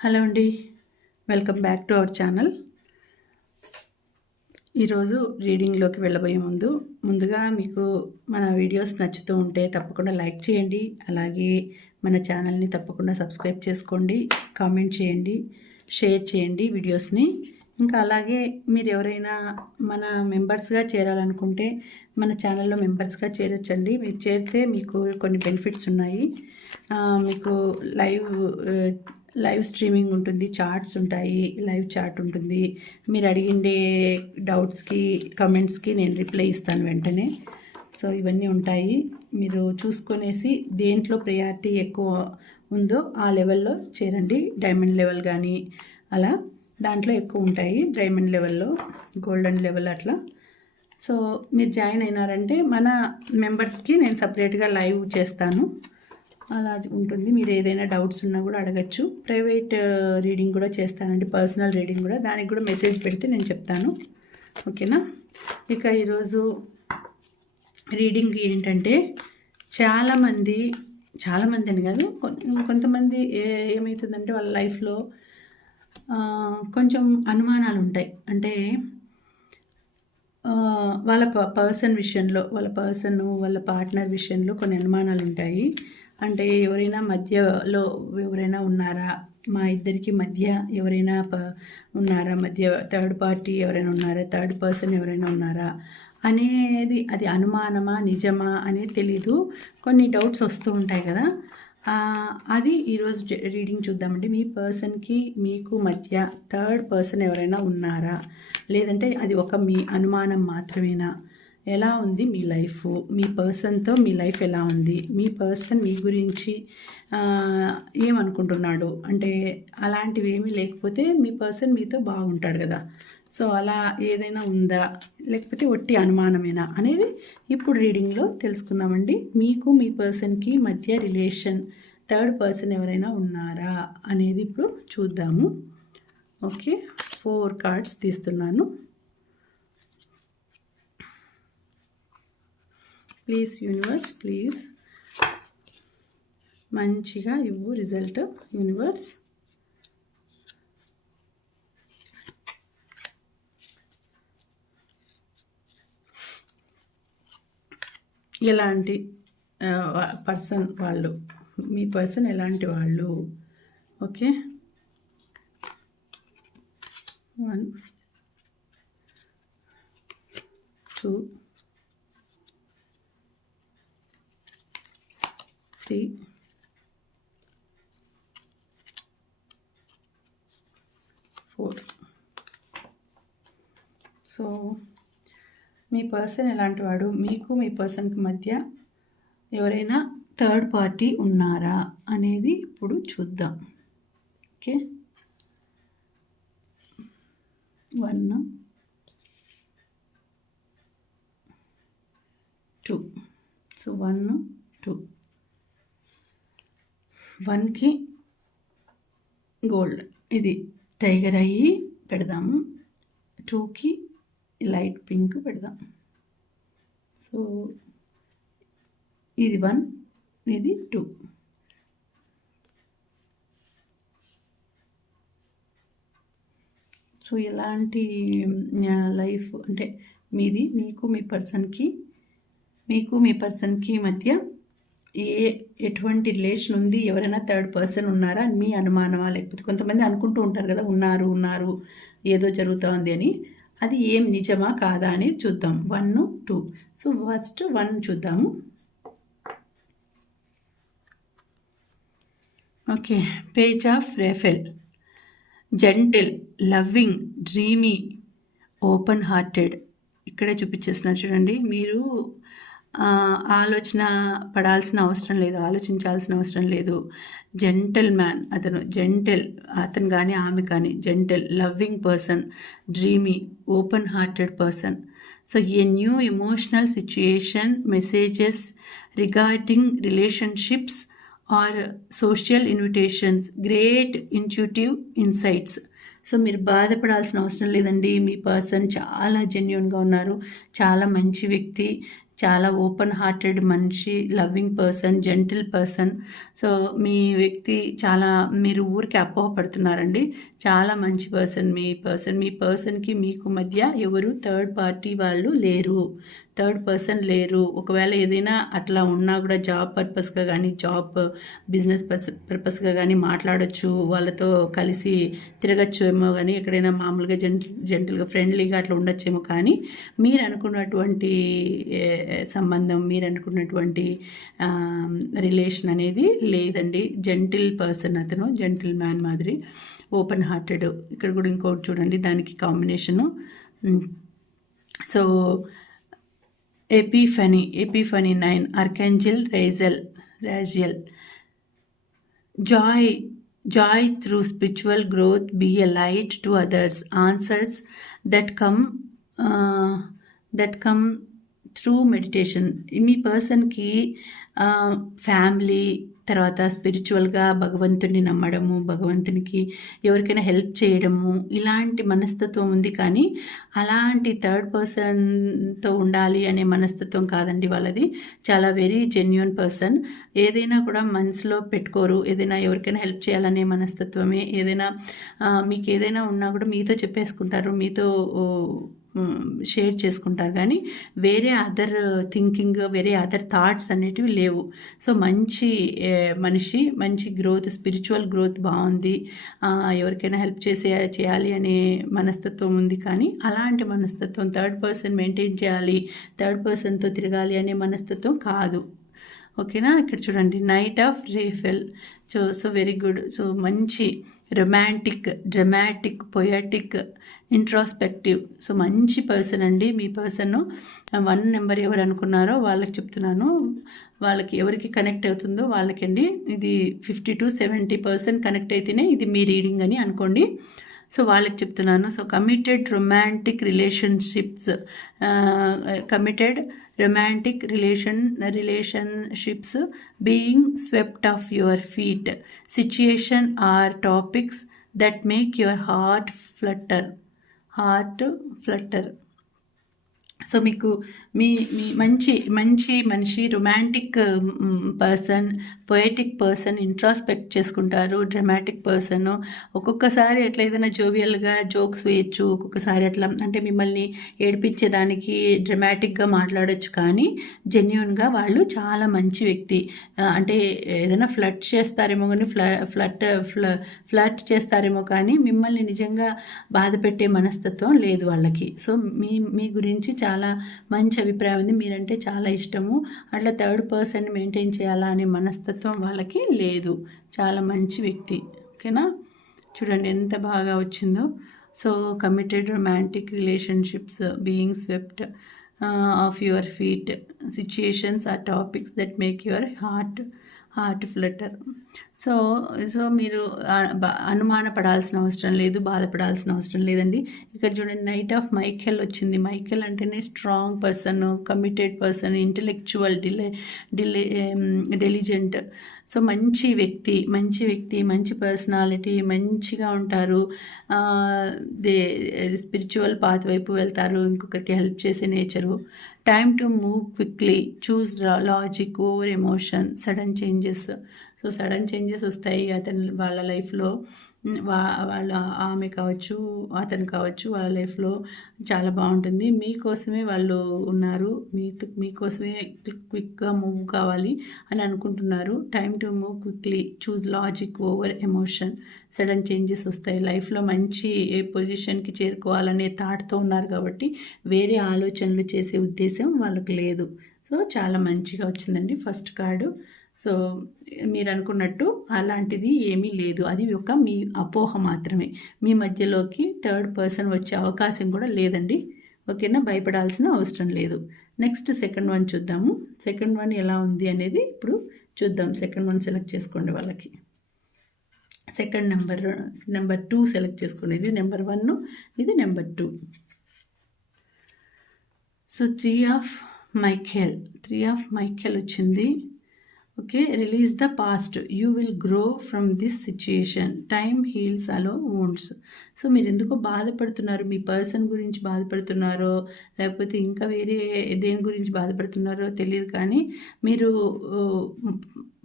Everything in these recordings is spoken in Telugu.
హలో అండి welcome back to our channel. ఈరోజు రీడింగ్లోకి వెళ్ళబోయే ముందు ముందుగా మీకు మన వీడియోస్ నచ్చుతూ ఉంటే తప్పకుండా లైక్ చేయండి అలాగే మన ఛానల్ని తప్పకుండా సబ్స్క్రైబ్ చేసుకోండి కామెంట్ చేయండి షేర్ చేయండి వీడియోస్ని. ఇంకా అలాగే మీరు ఎవరైనా మన మెంబర్స్గా చేరాలనుకుంటే మన ఛానల్లో మెంబర్స్గా చేరొచ్చండి. మీరు చేరితే మీకు కొన్ని బెనిఫిట్స్ ఉన్నాయి. మీకు లైవ్ లైవ్ స్ట్రీమింగ్ ఉంటుంది చార్ట్స్ ఉంటాయి లైవ్ చాట్ ఉంటుంది. మీరు అడిగిండే డౌట్స్కి కమెంట్స్కి నేను రిప్లై ఇస్తాను వెంటనే. సో ఇవన్నీ ఉంటాయి. మీరు చూసుకొనేసి దేంట్లో ప్రయారిటీ ఎక్కువ ఉందో ఆ లెవెల్లో చేరండి. డైమండ్ లెవెల్ కానీ అలా దాంట్లో ఎక్కువ ఉంటాయి. డైమండ్ లెవెల్లో గోల్డెన్ లెవెల్ అట్లా. సో మీరు జాయిన్ అయినారంటే మన మెంబర్స్కి నేను సపరేట్గా లైవ్ చేస్తాను. అలా ఉంటుంది. మీరు ఏదైనా డౌట్స్ ఉన్నా కూడా అడగచ్చు. ప్రైవేట్ రీడింగ్ కూడా చేస్తానండి. పర్సనల్ రీడింగ్ కూడా. దానికి కూడా మెసేజ్ పెడితే నేను చెప్తాను. ఓకేనా? ఇక ఈరోజు రీడింగ్ ఏంటంటే చాలామంది చాలామంది అని కాదు కొం- కొంతమంది ఏ ఏమవుతుందంటే వాళ్ళ లైఫ్లో కొంచెం అనుమానాలు ఉంటాయి. అంటే వాళ్ళ ప పర్సన్ విషయంలో వాళ్ళ పర్సన్ వాళ్ళ పార్ట్నర్ విషయంలో కొన్ని అనుమానాలు ఉంటాయి. అంటే ఎవరైనా మధ్యలో ఎవరైనా ఉన్నారా? మా ఇద్దరికి మధ్య ఎవరైనా ప ఉన్నారా? మధ్య థర్డ్ పార్టీ ఎవరైనా ఉన్నారా? థర్డ్ పర్సన్ ఎవరైనా ఉన్నారా? అనేది అది అనుమానమా? నిజమా? అనేది తెలీదు. కొన్ని డౌట్స్ వస్తూ ఉంటాయి కదా. అది ఈరోజు రీడింగ్ చూద్దామండి. మీ పర్సన్కి మీకు మధ్య థర్డ్ పర్సన్ ఎవరైనా ఉన్నారా? లేదంటే అది ఒక మీ అనుమానం మాత్రమేనా? ఎలా ఉంది మీ లైఫ్? మీ పర్సన్తో మీ లైఫ్ ఎలా ఉంది? మీ పర్సన్ మీ గురించి ఏమనుకుంటున్నాడు? అంటే అలాంటివి ఏమీ లేకపోతే మీ పర్సన్ మీతో బాగుంటాడు కదా. సో అలా ఏదైనా ఉందా? లేకపోతే ఒట్టి అనుమానమేనా? అనేది ఇప్పుడు రీడింగ్లో తెలుసుకుందామండి. మీకు మీ పర్సన్కి మధ్య రిలేషన్ థర్డ్ పర్సన్ ఎవరైనా ఉన్నారా? అనేది ఇప్పుడు చూద్దాము. ఓకే? ఫోర్ కార్డ్స్ తీస్తున్నాను. Please universe please. మంచిగా ఇవ్వు రిజల్ట్ యూనివర్స్. ఎలాంటి పర్సన్ వాళ్ళు మీ పర్సన్ ఎలాంటి వాళ్ళు? Okay. One two three four so మీ పర్సన్ ఎలాంటి వాడు? మీకు మీ పర్సన్కి మధ్య ఎవరైనా థర్డ్ పార్టీ ఉన్నారా అనేది ఇప్పుడు చూద్దాం. Okay one two so one two వన్కి గోల్డ్. ఇది టైగర్ అయ్యి పెడదాము. టూకి లైట్ పింక్ పెడదాం సో ఇది వన్ ఇది టూ. సో ఎలాంటి లైఫ్ అంటే మీది మీకు మీ పర్సన్కి మీకు మీ పర్సన్కి మధ్య ఏ ఎటువంటి రిలేషన్ ఉంది ఎవరైనా థర్డ్ పర్సన్ ఉన్నారా అని మీ అనుమానమా? లేకపోతే కొంతమంది అనుకుంటూ ఉంటారు కదా ఉన్నారు ఉన్నారు ఏదో జరుగుతోంది అని. అది ఏం నిజమా కాదా అనేది చూద్దాం. One two so first one చూద్దాము. Okay page of Raphael gentle loving dreamy open hearted ఇక్కడే చూపించేస్తున్నారు చూడండి. మీరు ఆలోచన పడాల్సిన అవసరం లేదు ఆలోచించాల్సిన అవసరం లేదు. జెంటల్ మ్యాన్ అతను జెంటల్ అతను కానీ ఆమె కానీ gentle loving person dreamy open hearted person so a new emotional situation messages regarding relationships or social invitations great intuitive insights so మీరు బాధపడాల్సిన అవసరం లేదండి. మీ పర్సన్ చాలా జెన్యున్గా ఉన్నారు. చాలా మంచి వ్యక్తి. చాలా ఓపెన్ హార్టెడ్ మనిషి loving person gentle person. So మీ వ్యక్తి చాలా మీరు ఊరికి అపోహపడుతున్నారండి. చాలా మంచి పర్సన్ మీ పర్సన్. మీ పర్సన్కి మీకు మధ్య ఎవరు థర్డ్ పార్టీ వాళ్ళు లేరు. థర్డ్ పర్సన్ లేరు. ఒకవేళ ఏదైనా అట్లా ఉన్నా కూడా జాబ్ పర్పస్గా కానీ జాబ్ బిజినెస్ పర్పస్గా కానీ మాట్లాడచ్చు. వాళ్ళతో కలిసి తిరగచ్చు ఏమో కానీ ఎక్కడైనా మామూలుగా జెంట్ జెంటల్గా ఫ్రెండ్లీగా అట్లా ఉండొచ్చేమో కానీ మీరు అనుకున్నటువంటి సంబంధం మీరు అనుకున్నటువంటి రిలేషన్ అనేది లేదండి. జెంటిల్ పర్సన్ అతను జెంటిల్ మ్యాన్ మాదిరి ఓపెన్ హార్టెడ్. ఇక్కడ కూడా ఇంకోటి చూడండి దానికి combination. So epiphany epiphany nine archangel Raziel Raziel joy joy through spiritual growth be a light to others answers that come that come through meditation మీ పర్సన్కి ఫ్యామిలీ తర్వాత స్పిరిచువల్గా భగవంతుని నమ్మడము భగవంతునికి ఎవరికైనా హెల్ప్ చేయడము ఇలాంటి మనస్తత్వం ఉంది కానీ అలాంటి థర్డ్ పర్సన్తో ఉండాలి అనే మనస్తత్వం కాదండి వాళ్ళది. చాలా వెరీ జెన్యున్ పర్సన్ ఏదైనా కూడా మనసులో పెట్టుకోరు. ఏదైనా ఎవరికైనా హెల్ప్ చేయాలనే మనస్తత్వమే. ఏదైనా మీకు ఏదైనా ఉన్నా కూడా మీతో చెప్పేసుకుంటారు. మీతో షేర్ చేసుకుంటారు. కానీ వేరే అదర్ థింకింగ్ వేరే అదర్ థాట్స్ అనేటివి లేవు. సో మంచి మనిషి మంచి గ్రోత్ స్పిరిచువల్ గ్రోత్ బాగుంది. ఎవరికైనా హెల్ప్ చేసే చేయాలి అనే మనస్తత్వం ఉంది. కానీ అలాంటి మనస్తత్వం థర్డ్ పర్సన్ మెయింటైన్ చేయాలి థర్డ్ పర్సన్తో తిరగాలి అనే మనస్తత్వం కాదు. ఓకేనా? ఇక్కడ చూడండి. Knight of Raphael. So so very good. So మంచి romantic dramatic poetic introspective so మంచి పర్సన్ అండి. మీ పర్సన్ వన్ నెంబర్ ఎవరు అనుకున్నారో వాళ్ళకి చెప్తున్నాను. వాళ్ళకి ఎవరికి కనెక్ట్ అవుతుందో వాళ్ళకండి. ఇది fifty to seventy percent connect అయితేనే ఇది మీ రీడింగ్ అని అనుకోండి. సో వాళ్ళకి చెప్తున్నాను. So committed romantic relationships committed romantic relation relationships being swept off your feet. Situation are topics that make your heart flutter. Heart flutter. So మీకు మీ మీ మంచి మంచి మనిషి romantic person poetic person introspect చేసుకుంటారు డ్రమాటిక్ పర్సన్ ఒక్కొక్కసారి ఎట్లా ఏదైనా జోవియల్గా జోక్స్ వేయచ్చు ఒక్కొక్కసారి అట్లా అంటే మిమ్మల్ని ఏడిపించేదానికి డ్రమాటిక్గా మాట్లాడచ్చు కానీ జెన్యున్గా వాళ్ళు చాలా మంచి వ్యక్తి. అంటే ఏదైనా ఫ్లట్ చేస్తారేమో కానీ ఫ్ల ఫ్లట్ ఫ్ల ఫ్లట్ చేస్తారేమో కానీ మిమ్మల్ని నిజంగా బాధ పెట్టే మనస్తత్వం లేదు వాళ్ళకి. సో మీ మీ గురించి చాలా చాలా మంచి అభిప్రాయం ఉంది. మీరంటే చాలా ఇష్టము. అట్లా థర్డ్ పర్సన్ మెయింటైన్ చేయాలా అనే మనస్తత్వం వాళ్ళకి లేదు. చాలా మంచి వ్యక్తి. ఓకేనా? చూడండి ఎంత బాగా వచ్చిందో. So committed romantic relationships being swept off your feet situations or topics that make your heart heart flutter so so మీరు అనుమానపడాల్సిన అవసరం లేదు బాధపడాల్సిన అవసరం లేదండి. ఇక్కడ చూడండి నైట్ ఆఫ్ మైకెల్ వచ్చింది. మైకెల్ అంటేనే strong person committed person intellectual delay delay diligent so మంచి వ్యక్తి మంచి వ్యక్తి మంచి పర్సనాలిటీ మంచిగా ఉంటారు. దే స్పిరిచువల్ పాత్ వైపు వెళ్తారు ఇంకొకరికి హెల్ప్ చేసే nature time to move quickly choose logic over emotion sudden changes so sudden changes వస్తాయి. అతని వాళ్ళ లైఫ్లో వా వాళ్ళ ఆమె కావచ్చు అతను కావచ్చు వాళ్ళ లైఫ్లో చాలా బాగుంటుంది. మీకోసమే వాళ్ళు ఉన్నారు. మీ మీకోసమే క్విక్గా మూవ్ కావాలి అని అనుకుంటున్నారు. Time to move quickly. Choose logic over emotion. Sudden changes వస్తాయి. లైఫ్లో మంచి ఏ పొజిషన్కి చేరుకోవాలనే థాట్తో ఉన్నారు కాబట్టి వేరే ఆలోచనలు చేసే ఉద్దేశం వాళ్ళకి లేదు. సో చాలా మంచిగా వచ్చిందండి ఫస్ట్ కార్డు. సో మీరు అనుకున్నట్టు అలాంటిది ఏమీ లేదు. అది ఒక మీ అపోహ మాత్రమే. మీ మధ్యలోకి థర్డ్ పర్సన్ వచ్చే అవకాశం కూడా లేదండి. ఓకేనా? భయపడాల్సిన అవసరం లేదు. నెక్స్ట్ సెకండ్ వన్ చూద్దాము. సెకండ్ వన్ ఎలా ఉంది అనేది ఇప్పుడు చూద్దాం. సెకండ్ వన్ సెలెక్ట్ చేసుకోండి వాళ్ళకి. Second number number two select చేసుకోండి. ఇది నెంబర్ వన్ ఇది number two. So three of Michael. Three of Michael వచ్చింది. Okay release the past you will grow from this situation time heals all wounds so మీరు ఎందుకో బాధపడుతున్నారు? మీ పర్సన్ గురించి బాధపడుతున్నారో? లేకపోతే ఇంకా వేరే దేని గురించి బాధపడుతున్నారో తెలియదు కానీ మీరు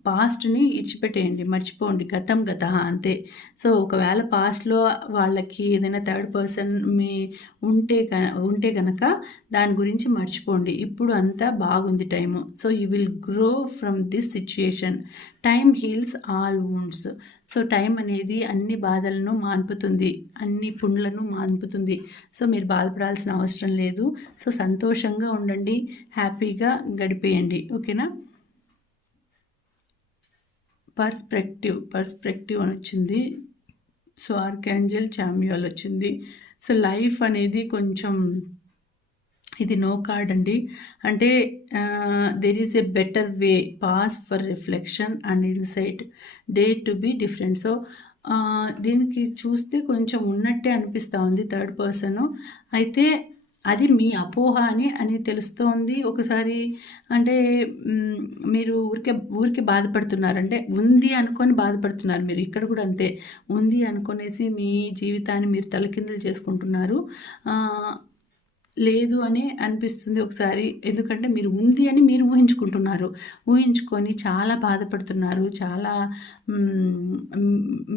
పాస్ట్ని ఇడిచిపెట్టేయండి మర్చిపోండి గతం గత అంతే. సో ఒకవేళ పాస్ట్లో వాళ్ళకి ఏదైనా థర్డ్ పర్సన్ మీ ఉంటే ఉంటే కనుక దాని గురించి మర్చిపోండి. ఇప్పుడు అంతా బాగుంది time. So you will grow from this situation. Time heals all wounds. So time అనేది అన్ని బాధలను మాన్పుతుంది అన్ని పుండ్లను మాన్పుతుంది. సో మీరు బాధపడాల్సిన అవసరం లేదు. సో సంతోషంగా ఉండండి హ్యాపీగా గడిపేయండి. ఓకేనా? పర్స్పెక్టివ్ పర్స్పెక్టివ్ అని వచ్చింది. సో ఆర్కాంజల్ చామ్యూల్ వచ్చింది. సో లైఫ్ అనేది కొంచెం ఇది నో కార్డ్ అండి. అంటే there is a better way pause for reflection and insight dare to be different so దీనికి చూస్తే కొంచెం ఉన్నట్టే అనిపిస్తూ ఉంది థర్డ్ పర్సన్ అయితే అది మీ అపోహ అని అని తెలుస్తోంది. ఒకసారి అంటే మీరు ఊరికే ఊరికే బాధపడుతున్నారు. అంటే ఉంది అనుకొని బాధపడుతున్నారు మీరు. ఇక్కడ కూడా అంతే. ఉంది అనుకునేసి మీ జీవితాన్ని మీరు తలకిందులు చేసుకుంటున్నారు. లేదు అని అనిపిస్తుంది ఒకసారి. ఎందుకంటే మీరు ఉంది అని మీరు ఊహించుకుంటున్నారు. ఊహించుకొని చాలా బాధపడుతున్నారు. చాలా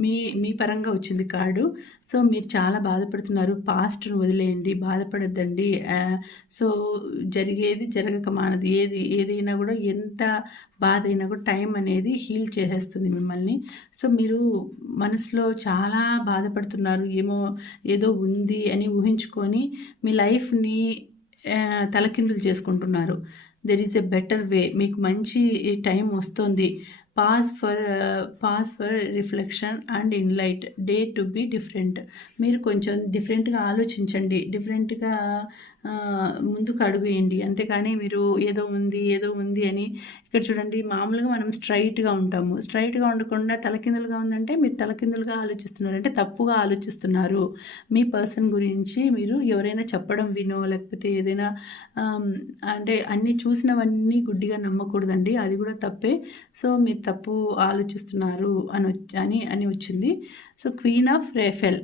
మీ మీ పరంగా వచ్చింది కార్డు సో మీరు చాలా బాధపడుతున్నారు. పాస్ట్ను వదిలేయండి. బాధపడద్దండి. సో జరిగేది జరగక మానది. ఏది ఏదైనా కూడా ఎంత బాధ అయినా కూడా టైం అనేది హీల్ చేసేస్తుంది మిమ్మల్ని. సో మీరు మనసులో చాలా బాధపడుతున్నారు. ఏమో ఏదో ఉంది అని ఊహించుకొని మీ లైఫ్ని తలకిందులు చేసుకుంటున్నారు. There is a better way మీకు మంచి టైం వస్తుంది. Pause for pause for reflection and insight dare to be different మీరు కొంచెం డిఫరెంట్గా ఆలోచించండి. డిఫరెంట్గా ముందుకు అడుగుయండి. అంతేకాని మీరు ఏదో ఉంది ఏదో ఉంది అని ఇక్కడ చూడండి మామూలుగా మనం స్ట్రైట్గా ఉంటాము. స్ట్రైట్గా ఉండకుండా తలకిందులుగా ఉందంటే మీరు తలకిందులుగా ఆలోచిస్తున్నారు. అంటే తప్పుగా ఆలోచిస్తున్నారు. మీ పర్సన్ గురించి మీరు ఎవరైనా చెప్పడం వినో లేకపోతే ఏదైనా అంటే అన్నీ చూసినవన్నీ గుడ్డిగా నమ్మకూడదండి. అది కూడా తప్పే. సో మీరు తప్పు ఆలోచిస్తున్నారు అని అని అని వచ్చింది. So queen of Raphael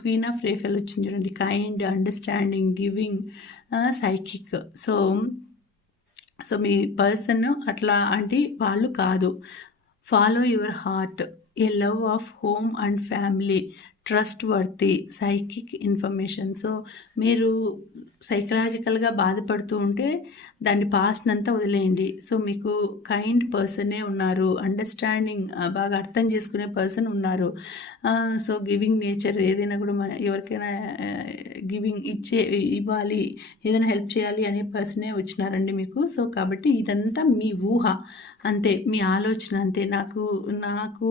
queen of Raphael వచ్చింది చూడండి. Kind understanding giving psychic so so మీ పర్సన్ అట్లా అంటే వాళ్ళు కాదు. Follow your heart a love of home and family trustworthy psychic information so మీరు సైకలాజికల్గా బాధపడుతూ ఉంటే దాన్ని పాస్ట్ అంతా వదిలేయండి. సో మీకు కైండ్ పర్సనే ఉన్నారు అండర్స్టాండింగ్ బాగా అర్థం చేసుకునే పర్సన్ ఉన్నారు. సో గివింగ్ నేచర్ ఏదైనా కూడా ఎవరికైనా గివింగ్ ఇచ్చే ఇవ్వాలి ఏదైనా హెల్ప్ చేయాలి అనే పర్సనే వచ్చినారండి మీకు. సో కాబట్టి ఇదంతా మీ ఊహ. అంతే మీ ఆలోచన అంతే. నాకు నాకు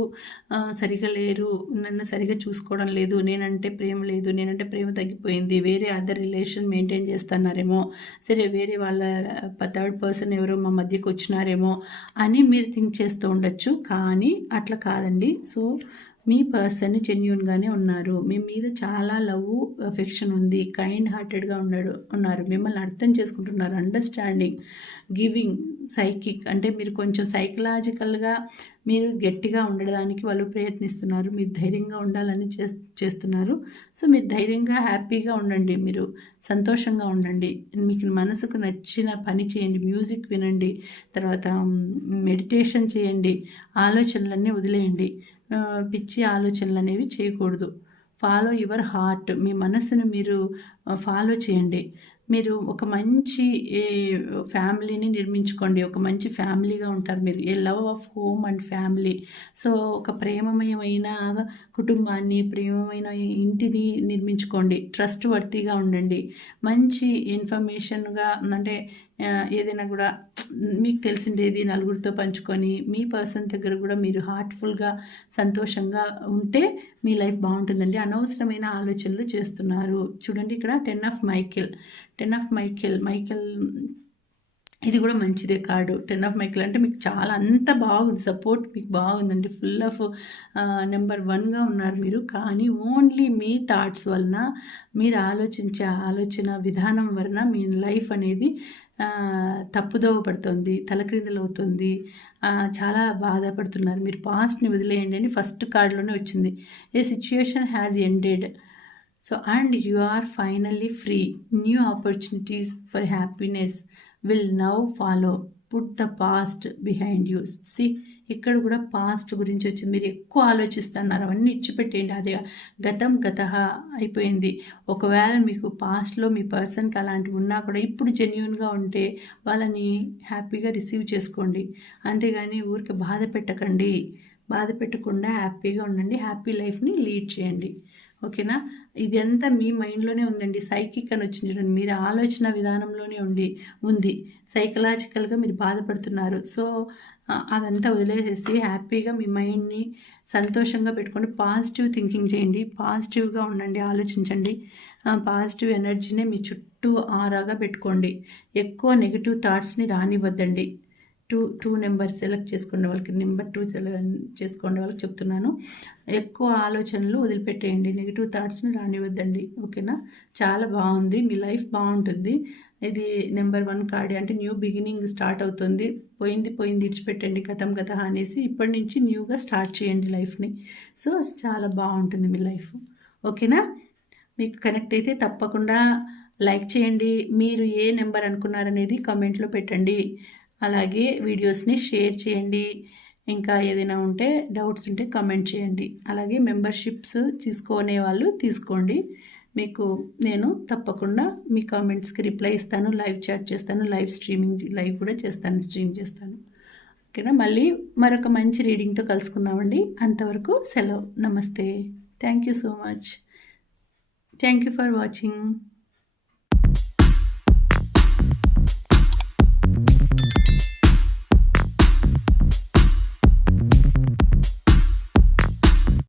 సరిగా లేరు నన్ను సరిగా చూసుకోవడం లేదు నేనంటే ప్రేమ లేదు నేనంటే ప్రేమ తగ్గిపోయింది వేరే అదర్ రిలేషన్ మెయింటైన్ చేస్తున్నారేమో సరే వేరే వాళ్ళ థర్డ్ పర్సన్ ఎవరో మా మధ్యకి వచ్చినారేమో అని మీరు థింక్ చేస్తూ ఉండొచ్చు కానీ అట్లా కాదండి. సో మీ పర్సన్ జెన్యున్గానే ఉన్నారు. మీ మీద చాలా లవ్ అఫెక్షన్ ఉంది. కైండ్ హార్టెడ్గా ఉన్నాడు ఉన్నారు. మిమ్మల్ని అర్థం చేసుకుంటున్నారు. అండర్స్టాండింగ్ గివింగ్ సైకిక్ అంటే మీరు కొంచెం సైకలాజికల్గా మీరు గట్టిగా ఉండడానికి వాళ్ళు ప్రయత్నిస్తున్నారు. మీరు ధైర్యంగా ఉండాలని చేస్తున్నారు. సో మీరు ధైర్యంగా హ్యాపీగా ఉండండి. మీరు సంతోషంగా ఉండండి. మీకు మనసుకు నచ్చిన పని చేయండి. మ్యూజిక్ వినండి. తర్వాత మెడిటేషన్ చేయండి. ఆలోచనలన్నీ వదిలేయండి. పిచ్చి ఆలోచనలు అనేవి చేయకూడదు. ఫాలో యువర్ హార్ట్ మీ మనసును మీరు ఫాలో చేయండి. మీరు ఒక మంచి ఫ్యామిలీని నిర్మించుకోండి. ఒక మంచి ఫ్యామిలీగా ఉంటారు మీరు. A love of home and family. So ఒక ప్రేమమయమైన కుటుంబాన్ని ప్రేమమైన ఇంటిని నిర్మించుకోండి. ట్రస్ట్ వర్తీగా ఉండండి. మంచి ఇన్ఫర్మేషన్గా అంటే ఏదైనా కూడా మీకు తెలిసిండేది నలుగురితో పంచుకొని మీ పర్సన్ దగ్గర కూడా మీరు హార్ట్ఫుల్గా సంతోషంగా ఉంటే మీ లైఫ్ బాగుంటుందండి. అనవసరమైన ఆలోచనలు చేస్తున్నారు. చూడండి ఇక్కడ ten of Michael. Ten of Michael. Michael ఇది కూడా మంచిదే కార్డు. టెన్ ఆఫ్ మైకిల్ అంటే మీకు చాలా అంత బాగుంది. సపోర్ట్ మీకు బాగుందండి. ఫుల్ ఆఫ్ నెంబర్ వన్గా ఉన్నారు మీరు. కానీ ఓన్లీ మీ థాట్స్ వలన మీరు ఆలోచించే ఆలోచన విధానం వలన మీ లైఫ్ అనేది తప్పుదోవ పడుతుంది తలక్రిందులు అవుతుంది చాలా బాధపడుతున్నారు. మీరు పాస్ట్ని వదిలేయండి అని ఫస్ట్ కార్డులోనే వచ్చింది. A situation has ended. So and you are finally free. New opportunities for happiness will now follow. Put the past behind you. See ఇక్కడ కూడా పాస్ట్ గురించి వచ్చింది. మీరు ఎక్కువ ఆలోచిస్తున్నారు. అవన్నీ ఇచ్చిపెట్టేయండి. అదే గతం గత అయిపోయింది. ఒకవేళ మీకు పాస్ట్లో మీ పర్సన్కి అలాంటివి ఉన్నా కూడా ఇప్పుడు జెన్యున్గా ఉంటే వాళ్ళని హ్యాపీగా రిసీవ్ చేసుకోండి. అంతేగాని ఊరికి బాధ పెట్టకండి. బాధ పెట్టకుండా హ్యాపీగా ఉండండి. హ్యాపీ లైఫ్ని లీడ్ చేయండి. ఓకేనా? ఇదంతా మీ మైండ్లోనే ఉందండి. సైకిక్ అని వచ్చింది చూడండి. మీరు ఆలోచన విధానంలోనే ఉండి ఉంది. సైకలాజికల్గా మీరు బాధపడుతున్నారు. సో అదంతా వదిలేసేసి హ్యాపీగా మీ మైండ్ని సంతోషంగా పెట్టుకోండి పాజిటివ్ థింకింగ్ చేయండి. పాజిటివ్గా ఉండండి. ఆలోచించండి. పాజిటివ్ ఎనర్జీనే మీ చుట్టూ ఆరాగా పెట్టుకోండి. ఎక్కువ నెగిటివ్ థాట్స్ని రానివ్వద్దండి. టూ టూ నెంబర్ సెలెక్ట్ చేసుకోండి వాళ్ళకి నెంబర్ టూ సెలెక్ట్ చేసుకోండి వాళ్ళకి చెప్తున్నాను. ఎక్కువ ఆలోచనలు వదిలిపెట్టేయండి. నెగిటివ్ థాట్స్ని రానివద్దండి ఓకేనా? చాలా బాగుంది. మీ లైఫ్ బాగుంటుంది. ఇది నెంబర్ వన్ కార్డ్. అంటే న్యూ బిగినింగ్ స్టార్ట్ అవుతుంది. పోయింది పోయింది ఇడిచిపెట్టండి. గతం గత అనేసి ఇప్పటి నుంచి న్యూగా స్టార్ట్ చేయండి లైఫ్ని. సో చాలా బాగుంటుంది మీ లైఫ్. ఓకేనా? మీకు కనెక్ట్ అయితే తప్పకుండా లైక్ చేయండి. మీరు ఏ నెంబర్ అనుకున్నారనేది కామెంట్లో పెట్టండి. అలాగే వీడియోస్ని షేర్ చేయండి. ఇంకా ఏదైనా ఉంటే డౌట్స్ ఉంటే కామెంట్ చేయండి. అలాగే మెంబర్షిప్స్ తీసుకునే వాళ్ళు తీసుకోండి. మీకు నేను తప్పకుండా మీ కామెంట్స్కి రిప్లై ఇస్తాను లైవ్ చాట్ చేస్తాను లైవ్ స్ట్రీమింగ్ లైవ్ కూడా చేస్తాను స్ట్రీమ్ చేస్తాను. ఓకేనా? మళ్ళీ మరొక మంచి రీడింగ్తో కలుసుకుందామండి. అంతవరకు సెలవు. నమస్తే. Thank you so much. Thank you for watching.